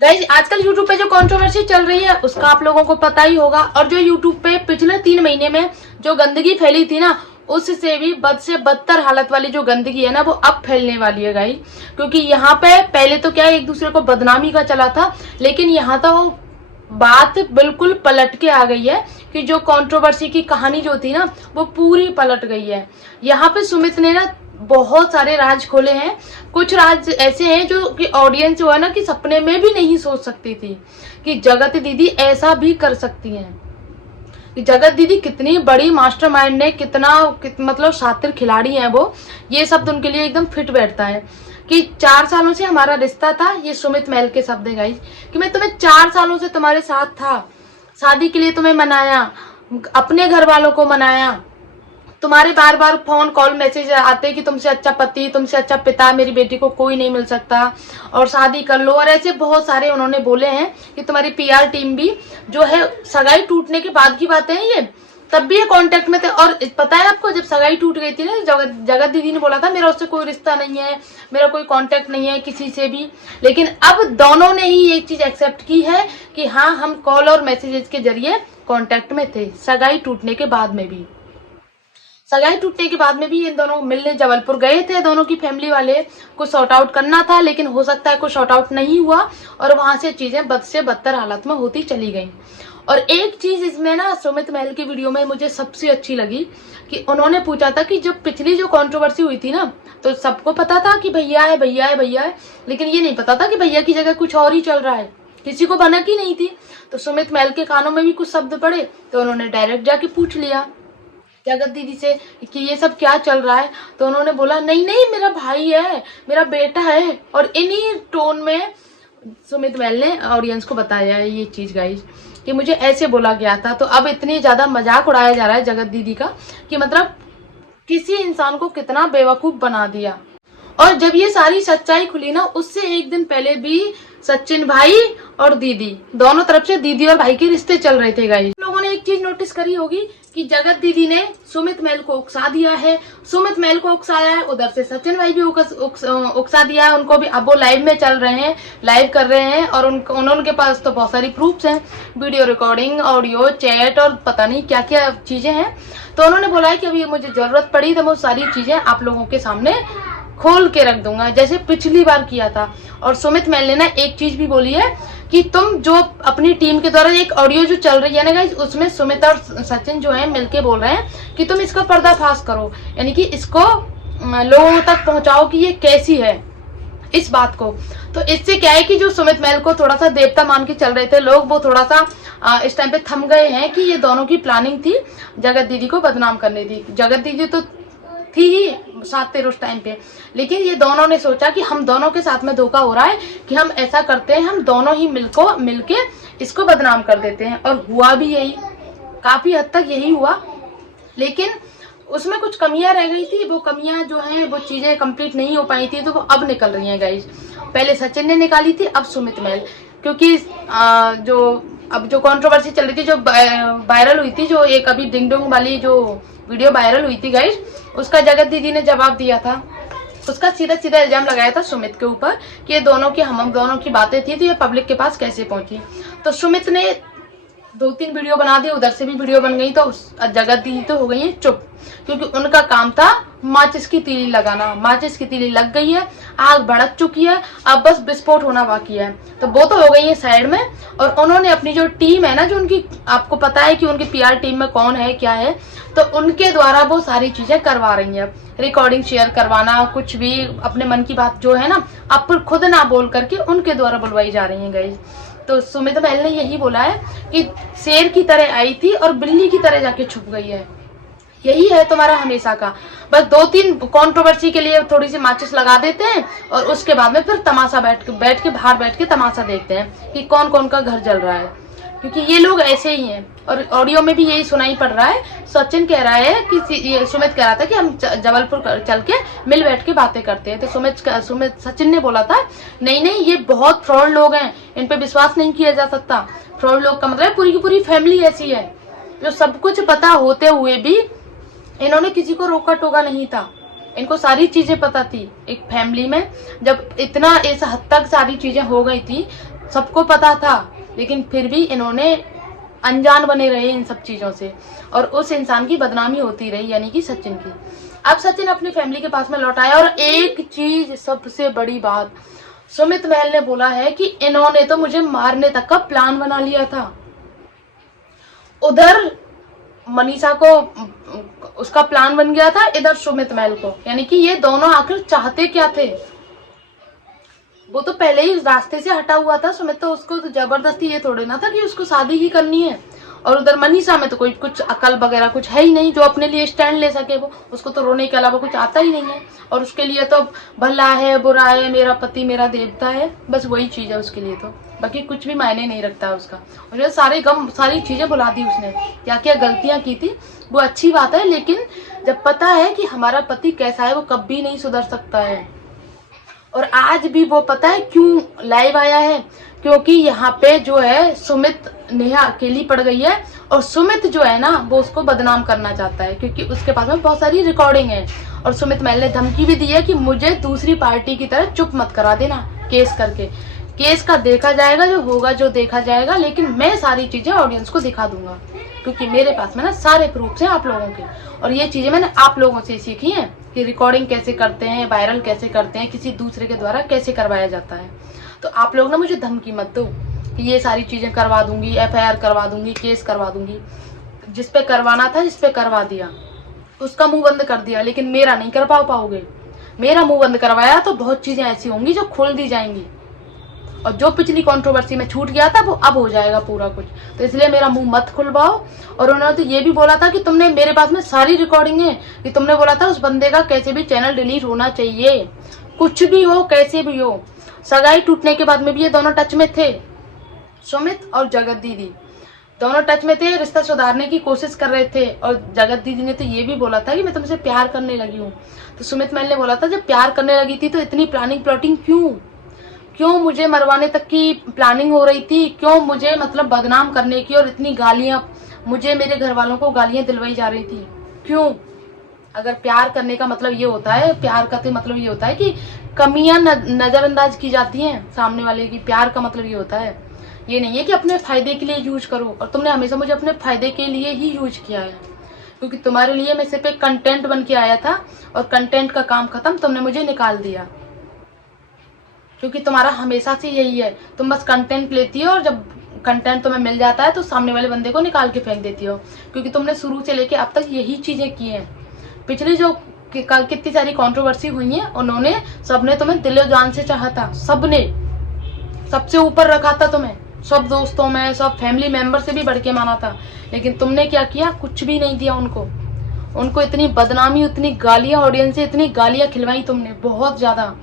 Guys आजकल YouTube पे जो कंट्रोवर्सी चल रही है उसका आप लोगों को पता ही होगा। और जो यूट्यूब पे पिछले 3 महीने में जो गंदगी फैली थी ना, उससे भी बद से बदतर हालत वाली जो गंदगी है ना, वो अब फैलने वाली है गाइस। क्योंकि यहाँ पे पहले तो क्या एक दूसरे को बदनामी का चला था, लेकिन यहाँ तो बात बिल्कुल पलट के आ गई है कि जो कंट्रोवर्सी की कहानी जो थी ना, वो पूरी पलट गई है। यहाँ पे सुमित ने ना बहुत सारे राज खोले हैं। कुछ राज ऐसे हैं जो कि ऑडियंस जो है ना कि सपने में भी नहीं सोच सकती थी कि जगत दीदी ऐसा भी कर सकती हैं। कि जगत दीदी कितनी बड़ी मास्टरमाइंड है, मतलब शातिर खिलाड़ी हैं वो। ये शब्द उनके लिए एकदम फिट बैठता है कि 4 सालों से हमारा रिश्ता था। ये सुमित महल के शब्द है गाइस कि मैं तुम्हें 4 सालों से तुम्हारे साथ था, शादी के लिए तुम्हें मनाया, अपने घर वालों को मनाया, तुम्हारे बार बार फोन कॉल मैसेज आते कि तुमसे अच्छा पति, तुमसे अच्छा पिता मेरी बेटी को कोई नहीं मिल सकता और शादी कर लो। और ऐसे बहुत सारे उन्होंने बोले हैं कि तुम्हारी पीआर टीम भी जो है, सगाई टूटने के बाद की बातें हैं ये, तब भी ये कांटेक्ट में थे। और पता है आपको, जब सगाई टूट गई थी ना, जगत दीदी ने बोला था मेरा उससे कोई रिश्ता नहीं है, मेरा कोई कांटेक्ट नहीं है किसी से भी। लेकिन अब दोनों ने ही एक चीज एक्सेप्ट की है कि हाँ, हम कॉल और मैसेजेस के जरिए कांटेक्ट में थे, सगाई टूटने के बाद में भी। सगाई टूटने के बाद में भी ये दोनों मिलने जबलपुर गए थे। दोनों की फैमिली वाले को सॉर्ट आउट करना था, लेकिन हो सकता है कोई सॉर्ट आउट नहीं हुआ और वहां से चीजें बद से बदतर हालत में होती चली गई। और एक चीज इसमें ना सुमित महल की वीडियो में मुझे सबसे अच्छी लगी कि उन्होंने पूछा था कि जब पिछली जो कंट्रोवर्सी हुई थी ना, तो सबको पता था कि भैया है भैया है भैया है, लेकिन ये नहीं पता था कि भैया की जगह कुछ और ही चल रहा है, किसी को भनक ही नहीं थी। तो सुमित महल के कानों में भी कुछ शब्द पड़े तो उन्होंने डायरेक्ट जाके पूछ लिया जगत दीदी से कि ये सब क्या चल रहा है। तो उन्होंने बोला नहीं नहीं, मेरा भाई है, मेरा बेटा है। और इन्हीं टोन में सुमित महल ने ऑडियंस को बताया है ये चीज गाइस कि मुझे ऐसे बोला गया था। तो अब इतनी ज्यादा मजाक उड़ाया जा रहा है जगत दीदी का कि मतलब किसी इंसान को कितना बेवकूफ बना दिया। और जब ये सारी सच्चाई खुली ना, उससे एक दिन पहले भी सचिन भाई और दीदी, दोनों तरफ से दीदी और भाई के रिश्ते चल रहे थे गाइस। लोगों ने एक चीज नोटिस करी होगी कि जगत दीदी ने सुमित महल को उकसा दिया है, सुमित महल को उकसाया है, उधर से सचिन भाई भी उकसा दिया है उनको भी। अब वो लाइव में चल रहे हैं, लाइव कर रहे हैं और उनके पास तो बहुत सारी प्रूफ्स हैं, वीडियो रिकॉर्डिंग, ऑडियो, चैट और पता नहीं क्या क्या चीजें हैं। तो उन्होंने बोला है कि अभी मुझे जरूरत पड़ी तो मैं सारी चीजें आप लोगों के सामने खोल के रख दूंगा, जैसे पिछली बार किया था। और सुमित महल ने ना एक चीज भी बोली है कि तुम जो अपनी टीम के द्वारा एक ऑडियो जो चल रही है ना गाइस, उसमें सुमित और सचिन जो है मिलके बोल रहे हैं कि तुम इसका पर्दाफाश करो, यानी कि इसको लोगों तक पहुंचाओ कि ये कैसी है इस बात को। तो इससे क्या है कि जो सुमित महल को थोड़ा सा देवता मान के चल रहे थे लोग, वो थोड़ा सा इस टाइम पे थम गए हैं कि ये दोनों की प्लानिंग थी जगत दीदी को बदनाम करने की। जगत दीदी तो थी ही साथ उस टाइम पे, लेकिन ये दोनों ने सोचा कि हम दोनों के साथ में धोखा हो रहा है कि हम ऐसा करते हैं, हम दोनों ही मिलके इसको बदनाम कर देते हैं। और हुआ भी यही, काफी हद तक यही हुआ। लेकिन उसमें कुछ कमियां रह गई थी, वो कमियां जो हैं वो चीजें कंप्लीट नहीं हो पाई थी, तो वो अब निकल रही हैं गाइस। पहले सचिन ने निकाली थी, अब सुमित महल। क्योंकि जो कंट्रोवर्सी चल रही थी, जो वायरल हुई थी, जो एक अभी डिंग डोंग वाली जो वीडियो वायरल हुई थी गाइस, उसका जगत दीदी ने जवाब दिया था। उसका सीधा सीधा इल्जाम लगाया था सुमित के ऊपर कि ये दोनों की हम दोनों की बातें थी, तो ये पब्लिक के पास कैसे पहुंची। तो सुमित ने 2-3 वीडियो बना दी, उधर से भी वीडियो बन गई, तो जगत दीदी तो हो गई है चुप, क्योंकि उनका काम था माचिस की तीली लगाना। माचिस की तीली लग गई है, आग भड़क चुकी है, अब बस विस्फोट होना बाकी है। तो वो तो हो गई है साइड में। और उन्होंने अपनी जो टीम है ना, जो उनकी, आपको पता है कि उनकी पीआर टीम में कौन है क्या है, तो उनके द्वारा वो सारी चीजें करवा रही है। रिकॉर्डिंग शेयर करवाना, कुछ भी अपने मन की बात जो है ना, आप खुद ना बोल करके उनके द्वारा बुलवाई जा रही है गाइस। तो सुमित महल ने यही बोला है कि शेर की तरह आई थी और बिल्ली की तरह जाके छुप गई है। यही है तुम्हारा हमेशा का, बस 2-3 कंट्रोवर्सी के लिए थोड़ी सी माचिस लगा देते हैं और उसके बाद में फिर तमाशा बैठ के बाहर बैठ के तमाशा देखते हैं कि कौन कौन का घर जल रहा है। क्योंकि ये लोग ऐसे ही हैं। और ऑडियो में भी यही सुनाई पड़ रहा है, सचिन कह रहा है कि ये सुमित कह रहा था कि हम जबलपुर चल के मिल बैठ के बातें करते हैं। तो सचिन ने बोला था नहीं नहीं, ये बहुत फ्रॉड लोग हैं, इन पे विश्वास नहीं किया जा सकता। फ्रॉड लोग का मतलब पूरी की पूरी फैमिली ऐसी है जो सब कुछ पता होते हुए भी इन्होंने किसी को रोका टोका नहीं था। इनको सारी चीजें पता थी। एक फैमिली में जब इतना इस हद तक सारी चीजें हो गई थी, सबको पता था, लेकिन फिर भी इन्होंने अनजान बने रहे इन सब चीजों से और उस इंसान की बदनामी होती रही, यानी कि सचिन की। अब सचिन अपनी फैमिली के पास में लौट आया और एक चीज सबसे बड़ी बात, सुमित महल ने बोला है कि इन्होंने तो मुझे मारने तक का प्लान बना लिया था। उधर मनीषा को उसका प्लान बन गया था, इधर सुमित महल को, यानी कि ये दोनों आखिर चाहते क्या थे। वो तो पहले ही रास्ते से हटा हुआ था सुमित, तो उसको तो जबरदस्ती ये थोड़ी ना था कि उसको शादी ही करनी है। और उधर मनीषा में तो कोई कुछ अकल वगैरह कुछ है ही नहीं जो अपने लिए स्टैंड ले सके। वो उसको तो रोने के अलावा कुछ आता ही नहीं है, और उसके लिए तो भला है बुरा है, मेरा पति मेरा देवता है, बस वही चीज है उसके लिए। तो बाकी कुछ भी मायने नहीं रखता है उसका। और सारे गम सारी चीजें भुला दी उसने, क्या क्या गलतियां की थी वो अच्छी बात है, लेकिन जब पता है कि हमारा पति कैसा है वो कभी नहीं सुधर सकता है। और आज भी वो पता है क्यों लाइव आया है, क्योंकि यहाँ पे जो है सुमित नेहा अकेली पड़ गई है और सुमित जो है ना वो उसको बदनाम करना चाहता है, क्योंकि उसके पास में बहुत सारी रिकॉर्डिंग है। और सुमित महल ने धमकी भी दी है कि मुझे दूसरी पार्टी की तरह चुप मत करा देना, केस करके। केस का देखा जाएगा, जो होगा जो देखा जाएगा, लेकिन मैं सारी चीजें ऑडियंस को दिखा दूंगा, क्योंकि मेरे पास में ना सारे प्रूफ्स हैं आप लोगों के। और ये चीजें मैंने आप लोगों से सीखी हैं कि रिकॉर्डिंग कैसे करते हैं, वायरल कैसे करते हैं, किसी दूसरे के द्वारा कैसे करवाया जाता है। तो आप लोग ना मुझे धमकी मत दो कि ये सारी चीजें करवा दूंगी, FIR करवा दूंगी, केस करवा दूंगी। जिस पे करवाना था, जिस पे करवा दिया, उसका मुंह बंद कर दिया, लेकिन मेरा नहीं कर पाओगे। मेरा मुंह बंद करवाया तो बहुत चीजें ऐसी होंगी जो खोल दी जाएंगी, और जो पिछली कंट्रोवर्सी में छूट गया था वो अब हो जाएगा पूरा कुछ। तो इसलिए मेरा मुंह मत खुलवाओ। और उन्होंने तो ये भी बोला था कि तुमने, मेरे पास में सारी रिकॉर्डिंग है, कि तुमने बोला था उस बंदे का कैसे भी चैनल डिलीट होना चाहिए, कुछ भी हो कैसे भी हो। सगाई टूटने के बाद में भी ये दोनों टच में थे, सुमित और जगत दीदी दोनों टच में थे, रिश्ता सुधारने की कोशिश कर रहे थे। और जगत दीदी ने तो ये भी बोला था कि मैं तुमसे प्यार करने लगी हूँ। तो सुमित महल ने बोला था जब प्यार करने लगी थी तो इतनी प्लानिंग क्यों मुझे मरवाने तक की प्लानिंग हो रही थी, क्यों मुझे मतलब बदनाम करने की और इतनी गालियां, मुझे मेरे घर वालों को गालियां दिलवाई जा रही थी, क्यों। अगर प्यार करने का मतलब ये होता है, प्यार का तो मतलब ये होता है कि कमियां नजरअंदाज की जाती हैं सामने वाले की। प्यार का मतलब ये होता है, ये नहीं है कि अपने फायदे के लिए यूज करो। और तुमने हमेशा मुझे अपने फायदे के लिए ही यूज किया है, क्योंकि तुम्हारे लिए मैं सिर्फ एक कंटेंट बन के आया था, और कंटेंट का काम खत्म, तुमने मुझे निकाल दिया। क्योंकि तुम्हारा हमेशा से यही है, तुम बस कंटेंट लेती हो और जब कंटेंट तुम्हें मिल जाता है तो सामने वाले बंदे को निकाल के फेंक देती हो। क्योंकि तुमने शुरू से लेके अब तक यही चीजें की हैं। पिछली जो कितनी सारी कंट्रोवर्सी हुई है, उन्होंने सबने तुम्हें दिलो जान से चाहा था, सबने सबसे ऊपर रखा था तुम्हें, सब दोस्तों में, सब फैमिली मेंबर से भी बढ़ के माना था। लेकिन तुमने क्या किया, कुछ भी नहीं दिया उनको इतनी बदनामी, इतनी गालियां, ऑडियंस से इतनी गालियां खिलवाई तुमने, बहुत ज्यादा।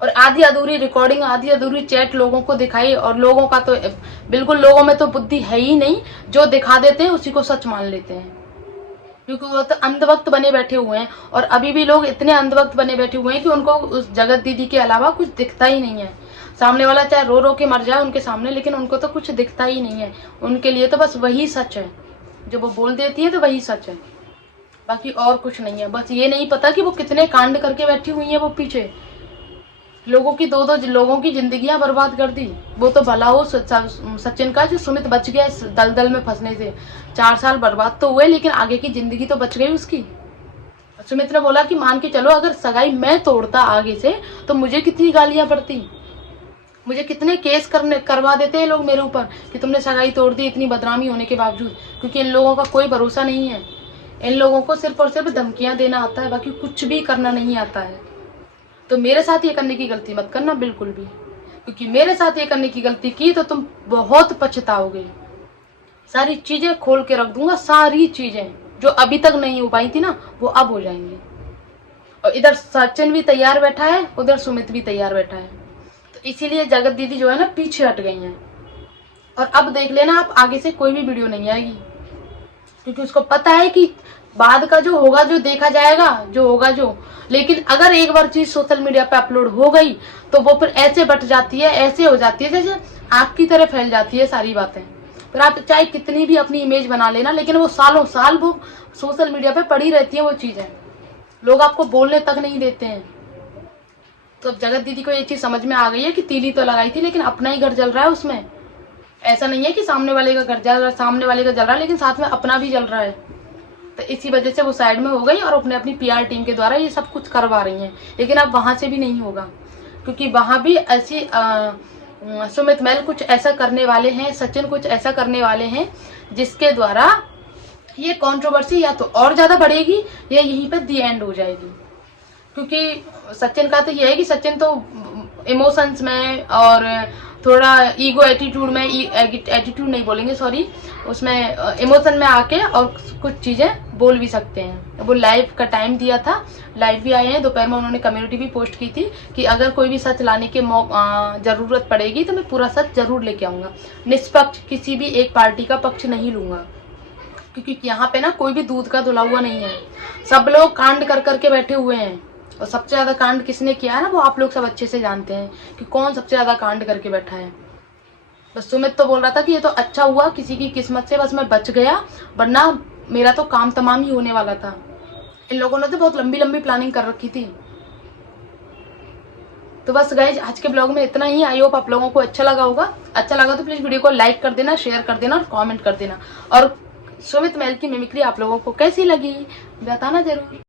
और आधी अधूरी रिकॉर्डिंग, आधी अधूरी चैट लोगों को दिखाई। और लोगों का तो बिल्कुल, लोगों में तो बुद्धि है ही नहीं, जो दिखा देते हैं उसी को सच मान लेते हैं, क्योंकि वो तो अंधभक्त बने बैठे हुए हैं। और अभी भी लोग इतने अंधभक्त बने बैठे हुए हैं कि उनको उस जगत दीदी के अलावा कुछ दिखता ही नहीं है। सामने वाला चाहे रो रो के मर जाए उनके सामने, लेकिन उनको तो कुछ दिखता ही नहीं है। उनके लिए तो बस वही सच है, जो वो बोल देती है तो वही सच है, बाकी और कुछ नहीं है। बस ये नहीं पता कि वो कितने कांड करके बैठी हुई है, वो पीछे लोगों की दो लोगों की जिंदगियां बर्बाद कर दी। वो तो भला हो सचिन का, जो सुमित बच गया इस दलदल में फंसने से। 4 साल बर्बाद तो हुए, लेकिन आगे की जिंदगी तो बच गई उसकी। सुमित ने बोला कि मान के चलो अगर सगाई मैं तोड़ता आगे से तो मुझे कितनी गालियां पड़ती, मुझे कितने केस करवा देते हैं लोग मेरे ऊपर कि तुमने सगाई तोड़ दी इतनी बदनामी होने के बावजूद। क्योंकि इन लोगों का कोई भरोसा नहीं है, इन लोगों को सिर्फ और सिर्फ धमकियां देना आता है, बाकी कुछ भी करना नहीं आता है। तो मेरे साथ ये करने की गलती मत करना बिल्कुल भी, क्योंकि मेरे साथ ये करने की गलती की तो तुम बहुत पछताओगे। सारी चीजें खोल के रख दूंगा, सारी चीजें जो अभी तक नहीं हो पाई थी ना वो अब हो जाएंगी। और इधर सचिन भी तैयार बैठा है, उधर सुमित भी तैयार बैठा है। तो इसीलिए जगत दीदी जो है ना पीछे हट गई हैं। और अब देख लेना आप, आगे से कोई भी वीडियो नहीं आएगी, क्योंकि उसको पता है कि बाद का जो होगा जो देखा जाएगा, जो होगा जो। लेकिन अगर एक बार चीज सोशल मीडिया पे अपलोड हो गई तो वो फिर ऐसे बट जाती है, ऐसे हो जाती है जैसे आग की तरह फैल जाती है सारी बातें। फिर आप चाहे कितनी भी अपनी इमेज बना लेना, लेकिन वो सालों साल वो सोशल मीडिया पे पड़ी रहती है वो चीजें, लोग आपको बोलने तक नहीं देते हैं। तो अब जगत दीदी को ये चीज समझ में आ गई है कि तीली तो लगाई थी लेकिन अपना ही घर जल रहा है उसमें। ऐसा नहीं है कि सामने वाले का घर जल रहा है, सामने वाले का जल रहा है लेकिन साथ में अपना भी जल रहा है। तो इसी वजह से वो साइड में हो गई और अपनी PR टीम के द्वारा ये सब कुछ करवा रही हैं। लेकिन अब वहां से भी नहीं होगा, क्योंकि वहां भी ऐसी सुमित महल कुछ ऐसा करने वाले हैं, सचिन कुछ ऐसा करने वाले हैं जिसके द्वारा ये कंट्रोवर्सी या तो और ज्यादा बढ़ेगी या यहीं पर दी एंड हो जाएगी। क्योंकि सचिन का तो ये है कि सचिन तो इमोशंस में और थोड़ा ईगो एटीट्यूड में, एटीट्यूड नहीं बोलेंगे सॉरी, उसमें इमोशन में आके और कुछ चीजें बोल भी सकते हैं। वो लाइव का टाइम दिया था, लाइव भी आए हैं, दोपहर में उन्होंने कम्युनिटी भी पोस्ट की थी कि अगर कोई भी सच लाने की जरूरत पड़ेगी तो मैं पूरा सच जरूर लेके आऊंगा, निष्पक्ष किसी भी एक पार्टी का पक्ष नहीं लूंगा। क्योंकि यहाँ पे ना कोई भी दूध का धुला हुआ नहीं है, सब लोग कांड कर करके बैठे हुए हैं। और सबसे ज्यादा कांड किसने किया है ना, वो आप लोग सब अच्छे से जानते हैं कि कौन सबसे ज्यादा कांड करके बैठा है। बस सुमित तो बोल रहा था कि ये तो अच्छा हुआ किसी की किस्मत से बस मैं बच गया, वरना मेरा तो काम तमाम ही होने वाला था। इन लोगों ने तो बहुत लंबी लंबी प्लानिंग कर रखी थी। तो बस गाइज आज के ब्लॉग में इतना ही। आई होप आप लोगों को अच्छा लगा होगा। अच्छा लगा तो प्लीज वीडियो को लाइक कर देना, शेयर कर देना और कमेंट कर देना। और सुमित महल की मिमिक्री आप लोगों को कैसी लगी बताना जरूर।